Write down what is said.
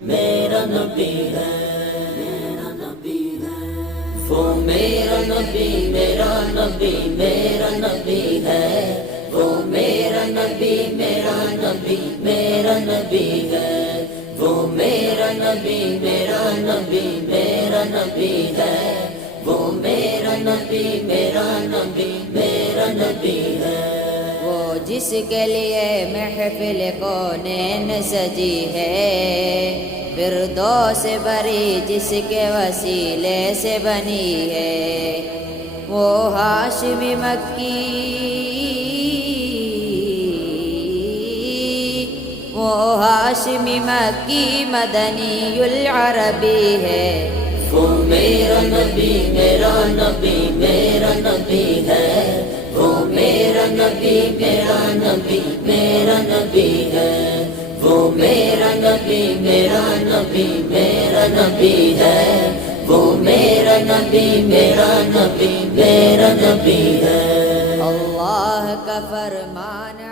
میرا نبی ہے، میرا نبی ہے، وہ میرا نبی، میرا نبی، میرا نبی ہے، وہ میرا نبی، میرا نبی، میرا نبی ہے، وہ میرا نبی، میرا نبی، میرا نبی ہے، وہ میرا نبی، میرا نبی، میرا نبی ہے، وہ جس کے لیے محفل کونین سجی ہے، فردوس بری جس کے وسیلے سے بنی ہے، وہ ہاشمی مکی، وہ ہاشمی مکی مدنی العربی ہے، وہ میرا نبی، میرا نبی، میرا نبی ہے، وہ میرا نبی، میرا نبی، میرا نبی ہے، وہ میرا نبی، میرا نبی، میرا نبی ہے، وہ میرا نبی، میرا نبی، میرا نبی ہے، اللہ کا فرمان